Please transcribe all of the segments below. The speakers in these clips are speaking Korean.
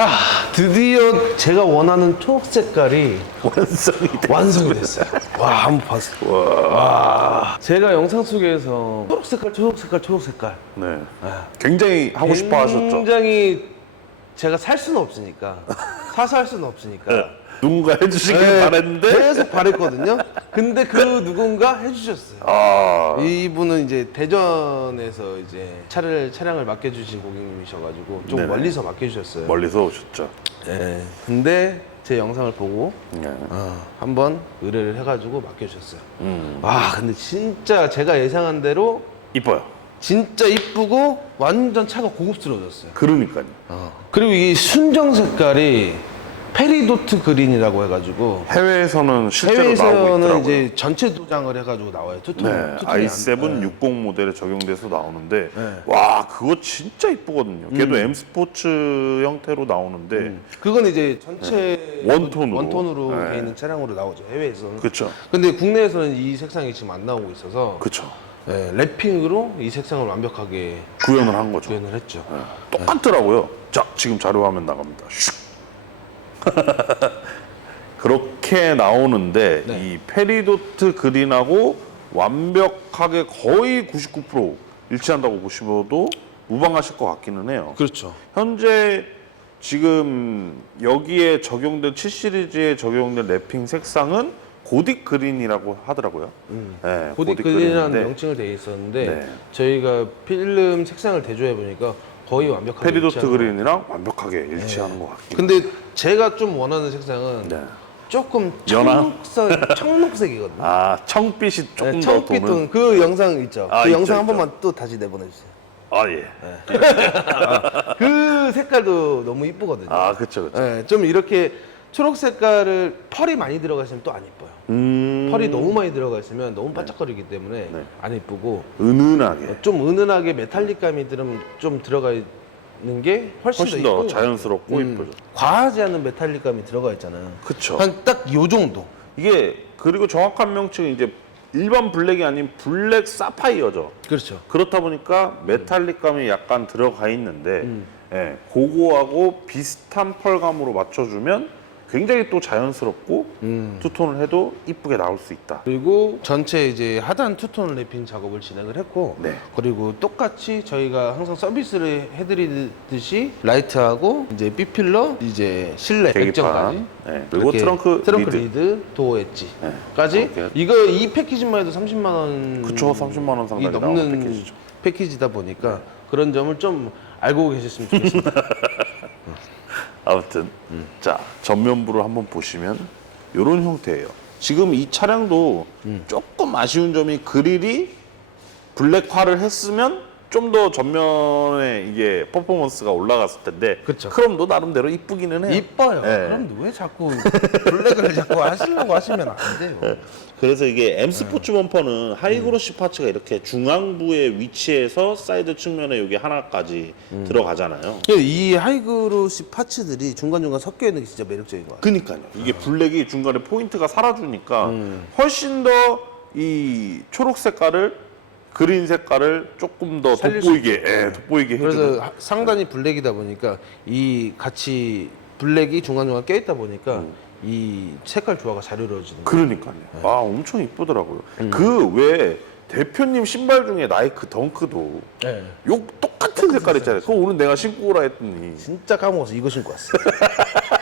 자, 드디어 제가 원하는 초록 색깔이 완성이 돼. 완성이 됐어요. 와, 한번 봤어요. 와. 제가 영상 속에서 초록 색깔, 초록 색깔, 초록 색깔. 네. 굉장히 하고 싶어 하셨죠. 굉장히 제가 살 수는 없으니까. 사서 할 수는 없으니까. 네. 누군가 해주시길 네, 바랬는데. 계속 바랬거든요. 근데 그 누군가 해주셨어요. 아, 이분은 이제 대전에서 이제 차를 차량을 맡겨주신 고객님이셔가지고 좀 네네. 멀리서 맡겨주셨어요. 멀리서 오셨죠. 네. 근데 제 영상을 보고 네. 어, 한번 의뢰를 해가지고 맡겨주셨어요. 음, 와 근데 진짜 제가 예상한 대로 이뻐요. 진짜 이쁘고 완전 차가 고급스러워졌어요. 그러니까요. 그리고 이 순정 색깔이 페리도트 그린이라고 해가지고 해외에서는 실제로 나오고 해외에서는 있더라고요. 이제 전체 도장을 해가지고 나와요. 투톤. 네, 투톤이 i7 안- 네. 60 모델에 적용돼서 나오는데 네. 와 그거 진짜 이쁘거든요. 걔도 음. M 스포츠 형태로 나오는데 그건 이제 전체 원톤으로. 원톤으로 네. 돼 있는 차량으로 나오죠 해외에서는. 그렇죠, 근데 국내에서는 이 색상이 지금 안 나오고 있어서 그렇죠. 네, 랩핑으로 이 색상을 완벽하게 구현을 한 거죠. 구현을 했죠. 네. 똑같더라고요. 자, 지금 자료 화면 나갑니다. 슉. 그렇게 나오는데 네. 이 페리도트 그린하고 완벽하게 거의 99% 일치한다고 보시면도 무방하실 것 같기는 해요. 그렇죠. 현재 지금 여기에 적용된 7 시리즈에 적용된 랩핑 색상은 고딕 그린이라고 하더라고요. 네, 고딕 고딕 그린이라는 그린인데 명칭을 돼 있었는데 네. 저희가 필름 색상을 대조해 보니까 거의 완벽하게 페리도트 일치하는 그린이랑 완벽하게 일치하는 것 같긴 근데 제가 좀 원하는 색상은 네. 조금 연한? 청록색, 청록색이거든요. 아 청빛이 조금 네, 더 청빛 도는 톤, 그 영상 있죠. 아, 그 있죠, 영상 한 있죠. 번만 또 다시 내보내주세요. 아 예. 그 색깔도 너무 이쁘거든요. 아 그렇죠 그렇죠. 네, 좀 이렇게 초록 색깔을 펄이 많이 들어가 있으면 또 안 이뻐요. 음 펄이 너무 많이 들어가 있으면 너무 반짝거리기 때문에 네. 안 이쁘고 은은하게 좀 은은하게 메탈릭감이 들음 좀 들어가 있는 게 훨씬, 훨씬 더, 더 이쁜 것 자연스럽고. 음, 이쁘죠. 과하지 않은 메탈릭감이 들어가 있잖아요. 그쵸. 한 딱 요 정도. 이게 그리고 정확한 명칭은 이제 일반 블랙이 아닌 블랙 사파이어죠. 그렇죠. 그렇다 보니까 메탈릭감이 약간 들어가 있는데 음. 예, 그거하고 비슷한 펄감으로 맞춰주면 굉장히 또 자연스럽고 음. 투톤을 해도 이쁘게 나올 수 있다. 그리고 전체 이제 하단 투톤 랩핑 작업을 진행을 했고 네. 그리고 똑같이 저희가 항상 서비스를 해드리듯이 라이트하고 이제 B필러 이제 실내 백정까지 네. 그리고 트렁크, 트렁크 리드. 리드, 도어 엣지까지 네. 이거 이 패키지만 해도 30만 원 그쵸, 30만 원 상당히 넘는 패키지죠. 패키지다 보니까 그런 점을 좀 알고 계셨으면 좋겠습니다. 아무튼 음. 자 전면부를 한번 보시면 이런 형태예요. 지금 이 차량도 음. 조금 아쉬운 점이 그릴이 블랙화를 했으면 좀 더 전면에 이게 퍼포먼스가 올라갔을 텐데 그쵸. 크롬도 나름대로 이쁘기는 해요. 이뻐요. 네. 그럼 왜 자꾸 블랙을 자꾸 하시려고 하시면 안 돼요. 그래서 이게 M 스포츠 범퍼는 하이그로시 파츠가 이렇게 중앙부에 위치해서 사이드 측면에 여기 하나까지 음. 들어가잖아요. 이 하이그로시 파츠들이 중간중간 섞여 있는 게 진짜 매력적인 것 같아요. 그니까요. 이게 블랙이 중간에 포인트가 살아주니까 음. 훨씬 더 이 초록 색깔을 그린 색깔을 조금 더 살릴 수 돋보이게, 예, 돋보이게 해주는. 그래서 하- 상단이 블랙이다 보니까 이 같이 블랙이 중간중간 껴있다 보니까 이 색깔 조화가 잘 이루어지는 거예요. 그러니까요. 네. 아, 엄청 이쁘더라고요. 음. 그 외에 대표님 신발 중에 나이크 덩크도 네. 요 똑같은 색깔 있잖아요. 그거 오늘 내가 신고 오라 했더니 진짜 까먹어서 이거 신고 왔어요.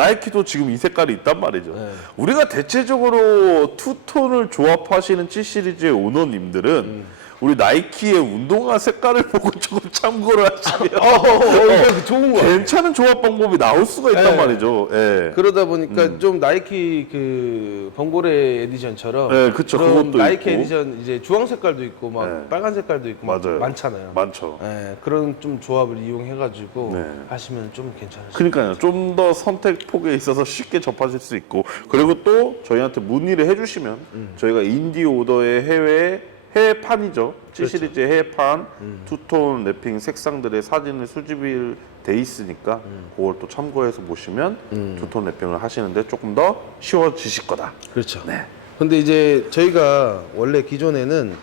나이키도 지금 이 색깔이 있단 말이죠. 네. 우리가 대체적으로 투톤을 조합하시는 7 시리즈의 오너님들은 음. 우리 나이키의 운동화 색깔을 보고 조금 참고를 하시면 어, 어, 어, 이거 좋은 거야. 괜찮은 조합 방법이 나올 수가 있단 네. 말이죠. 예. 그러다 보니까 음. 좀 나이키 그 번고레 에디션처럼 네, 그쵸. 그런 그것도 나이키 있고. 에디션 이제 주황 색깔도 있고 막 네. 빨간 색깔도 있고 막 맞아요. 많잖아요. 많죠. 네, 그런 좀 조합을 이용해 가지고 네. 하시면 좀 괜찮으실 그러니까요. 좀 더 선택 폭에 있어서 쉽게 접하실 수 있고 그리고 또 저희한테 문의를 해주시면 음. 저희가 인디 오더의 해외 해외판이죠. 7 그렇죠. 해외판 음. 투톤 랩핑 색상들의 사진을 수집이 돼 있으니까 음. 그걸 또 참고해서 보시면 투톤 랩핑을 하시는데 조금 더 쉬워지실 거다. 그렇죠. 네. 근데 이제 저희가 원래 기존에는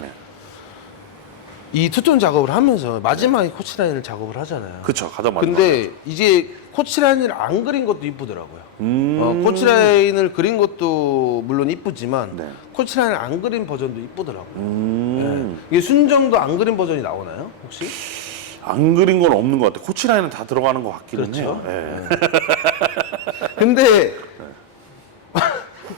네. 이 투톤 작업을 하면서 마지막에 코치 라인을 작업을 하잖아요. 그쵸 가장 많이 근데 이제 코치 라인을 안 그린 것도 이쁘더라고요. 음. 어, 코치 라인을 그린 것도 물론 이쁘지만 네. 코치 라인을 안 그린 버전도 이쁘더라고요. 음. 네. 이게 순정도 안 그린 버전이 나오나요? 혹시? 안 그린 건 없는 것 같아. 코치 라인은 다 들어가는 것 같기는 그렇죠. 해요. 예. 근데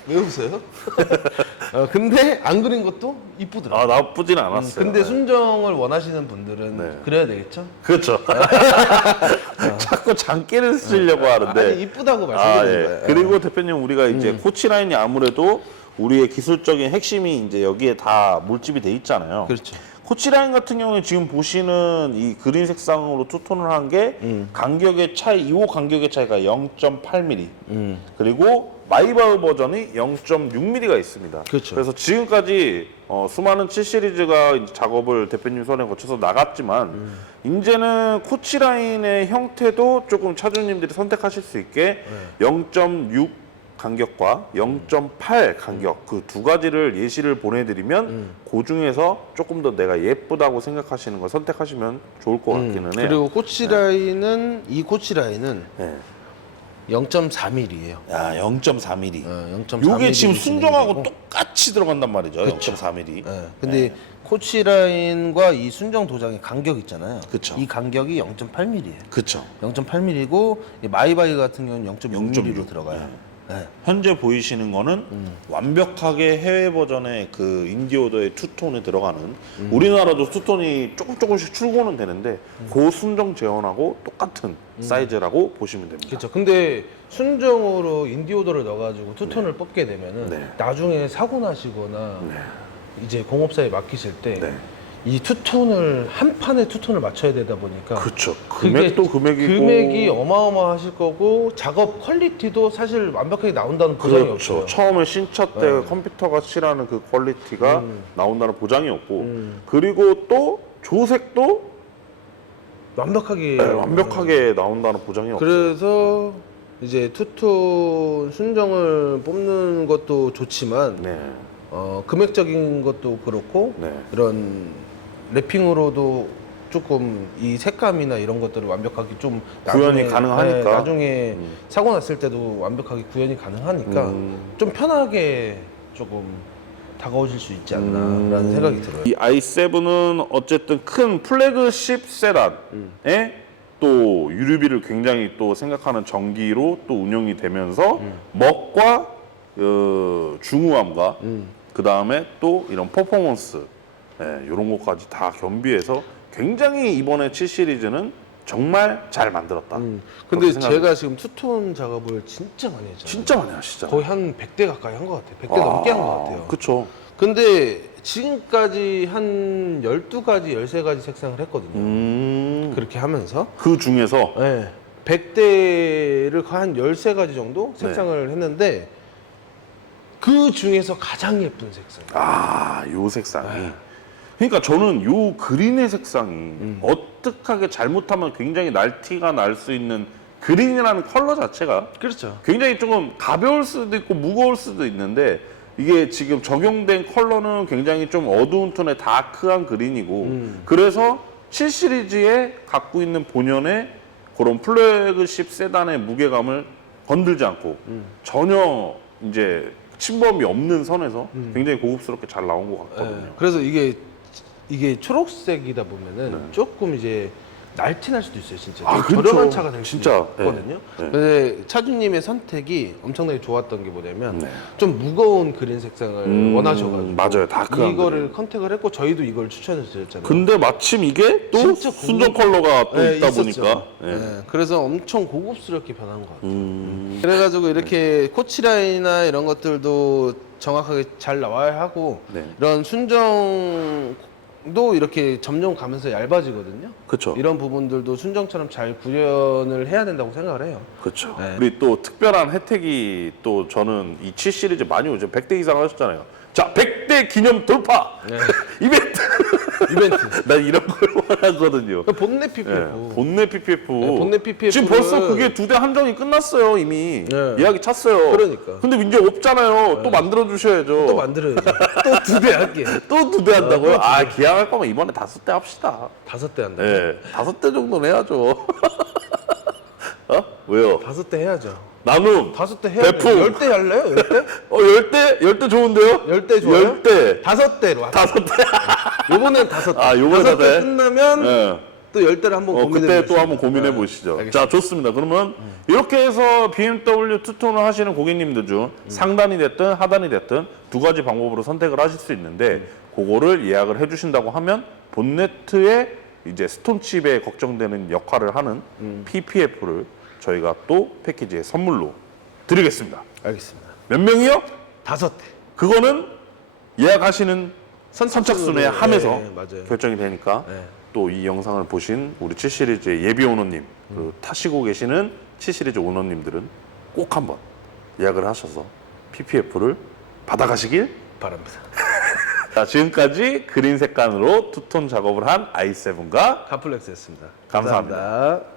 왜 웃어요? 어, 근데 안 그린 것도 이쁘더라고요. 아 나쁘진 않았어요. 근데 예. 순정을 원하시는 분들은 네. 그래야 되겠죠? 그렇죠. 자꾸 장기를 쓰려고 하는데. 아니 이쁘다고 아, 말씀드린 예. 거예요. 그리고 대표님 우리가 이제 음. 코치 라인이 아무래도 우리의 기술적인 핵심이 이제 여기에 다 몰집이 돼 있잖아요. 그렇죠. 코치 라인 같은 경우에 지금 보시는 이 그린 색상으로 투톤을 한게 음. 간격의 차이, 2호 간격의 차이가 0.8mm. 음. 그리고 마이바흐 버전이 0.6mm가 있습니다. 그렇죠. 래서 지금까지 어, 수많은 7 시리즈가 이제 작업을 대표님 손에 거쳐서 나갔지만 음. 이제는 코치 라인의 형태도 조금 차주님들이 선택하실 수 있게 네. 0.6 간격과 0.8 간격 그 두 가지를 예시를 보내드리면 음. 그 중에서 조금 더 내가 예쁘다고 생각하시는 걸 선택하시면 좋을 것 같기는 해요. 음. 그리고 코치 라인은 이 코치 라인은 네. 0.4mm예요. 야 0.4mm. 어, 0.4mm. 요게 지금 순정하고 고 똑같이 들어간단 말이죠. 그쵸. 0.4mm. 예. 근데 코치 라인과 이 순정 도장의 간격 있잖아요. 그쵸. 이 간격이 0.8mm예요. 그렇죠. 0.8mm고 마이바이 같은 경우는 0.6mm로 0.6. 들어가요. 예. 현재 보이시는 거는 완벽하게 해외 버전의 그 인디오더의 투톤에 들어가는 우리나라도 투톤이 조금 조금씩 출고는 되는데 고순정 재현하고 똑같은 사이즈라고 보시면 됩니다. 그렇죠. 근데 순정으로 인디오더를 넣어가지고 투톤을 뽑게 되면은 네. 나중에 사고 나시거나 네. 이제 공업사에 맡기실 때 이 네. 투톤을 한 판에 투톤을 맞춰야 되다 보니까 그렇죠. 금액도 금액이고 금액이 어마어마하실 거고 작업 퀄리티도 사실 완벽하게 나온다는 보장이 그렇죠. 없어요. 처음에 신차 때 네. 컴퓨터가 칠하는 그 퀄리티가 음. 나온다는 보장이 없고 음. 그리고 또 조색도 완벽하게 네, 완벽하게 나온다는 보장이 없어요. 그래서 이제 투톤 순정을 뽑는 것도 좋지만 네. 어, 금액적인 것도 그렇고 네. 이런 랩핑으로도 조금 이 색감이나 이런 것들을 완벽하게 좀 구현이 가능하니까. 네, 나중에 음. 사고 났을 때도 완벽하게 구현이 가능하니까 음. 좀 편하게 조금 다가오실 수 있지 않나라는 음. 생각이 들어요. 이 i7은 어쨌든 큰 플래그십 세단에 또 유류비를 굉장히 또 생각하는 전기로 또 운영이 되면서 먹과 어, 중후함과 음. 그 다음에 또 이런 퍼포먼스 이런 것까지 다 겸비해서 굉장히 이번에 7 시리즈는 정말 잘 만들었다. 음. 근데. 제가 지금 투톤 작업을 진짜 많이 했잖아요. 진짜 많이 하시잖아요. 거의 한 100대 가까이 한 것 같아요. 100대 넘게 한 것 같아요. 그쵸. 근데 지금까지 한 12가지, 13가지 색상을 했거든요. 음, 그렇게 하면서 그 중에서 네. 100대를 한 13가지 정도 색상을 했는데 그 중에서 가장 예쁜 색상. 아, 요 색상이. 그러니까 저는 요 그린의 색상이 음. 어떡하게 잘못하면 굉장히 날티가 날 수 있는 그린이라는 컬러 자체가 그렇죠. 굉장히 조금 가벼울 수도 있고 무거울 수도 있는데 이게 지금 적용된 컬러는 굉장히 좀 어두운 톤의 다크한 그린이고 음. 그래서 7 시리즈에 갖고 있는 본연의 그런 플래그십 세단의 무게감을 건들지 않고 음. 전혀 이제 침범이 없는 선에서 굉장히 고급스럽게 잘 나온 것 같거든요. 네. 그래서 이게 이게 초록색이다 보면은 네. 조금 이제 날티날 수도 있어요, 진짜. 아, 되게 그렇죠. 저렴한 차가 될 수도 진짜, 있거든요. 네. 네. 근데 차주님의 선택이 엄청나게 좋았던 게 뭐냐면 네. 좀 무거운 그린 색상을 음, 원하셔가지고 맞아요. 다크한 이거를 그린. 컨택을 했고 저희도 이걸 추천해 드렸잖아요. 근데 마침 이게 또 진짜 순정 고급- 컬러가 또 네, 있다 있었죠. 보니까 예. 네, 그래서 엄청 고급스럽게 변한 것 같아요. 음, 그래가지고 이렇게 코치라인이나 이런 것들도 정확하게 잘 나와야 하고 네. 이런 순정 도 이렇게 점점 가면서 얇아지거든요. 그렇죠. 이런 부분들도 순정처럼 잘 구현을 해야 된다고 생각을 해요. 그렇죠. 네. 우리 또 특별한 혜택이 또 저는 이 7 시리즈 많이 오죠. 100대 이상 하셨잖아요. 자, 100대 기념 돌파 네. 이벤트. 이벤트. 나 이런 걸 원하거든요. 그 본넷 예, PPF. 본넷 PPF. 네, 본넷 PPF 를- 지금 벌써 그게 두 대 한정이 끝났어요 이미. 네. 예약이 찼어요. 그러니까. 근데 이제 없잖아요. 또 만들어 주셔야죠. 또 만들어야죠. 또두 대 할게. 또 두 대 한다고요? 또 아, 기왕할 거면 이번에 다섯 대 합시다. 다섯 대 한다. 예, 다섯 대 정도는 해야죠. 어? 왜요? 다섯 대 해야죠. 나눔. 다섯 대 해야죠. 배품. 열대 할래요? 열 대? 어, 열 대? 열 대 좋은데요? 열 대 좋아요? 열 대. 다섯 대로. 다섯 대. 요번엔 다섯 대. 아, 요번에 다섯 대? 끝나면 예. 또열 대를 한번 어, 고민해 그때 또. 한번 고민해 네. 보시죠. 자, 좋습니다. 그러면 이렇게 해서 BMW 투톤을 하시는 고객님들 중 상단이 됐든 하단이 됐든 두 가지 방법으로 선택을 하실 수 있는데 그거를 예약을 해 주신다고 하면 본네트에 이제 스톤칩에 걱정되는 역할을 하는 PPF를 저희가 또 패키지에 선물로 드리겠습니다. 알겠습니다. 몇 명이요? 다섯 대. 그거는 예약하시는 선착순에 네, 함에서 네, 맞아요. 결정이 되니까 네. 또 이 영상을 보신 우리 7시리즈의 예비 오너님 그리고 타시고 계시는 7시리즈 오너님들은 꼭 한번 예약을 하셔서 PPF를 받아가시길 바랍니다. 자 지금까지 그린 색깔로 투톤 작업을 한 i7과 카플렉스였습니다. 감사합니다. 감사합니다.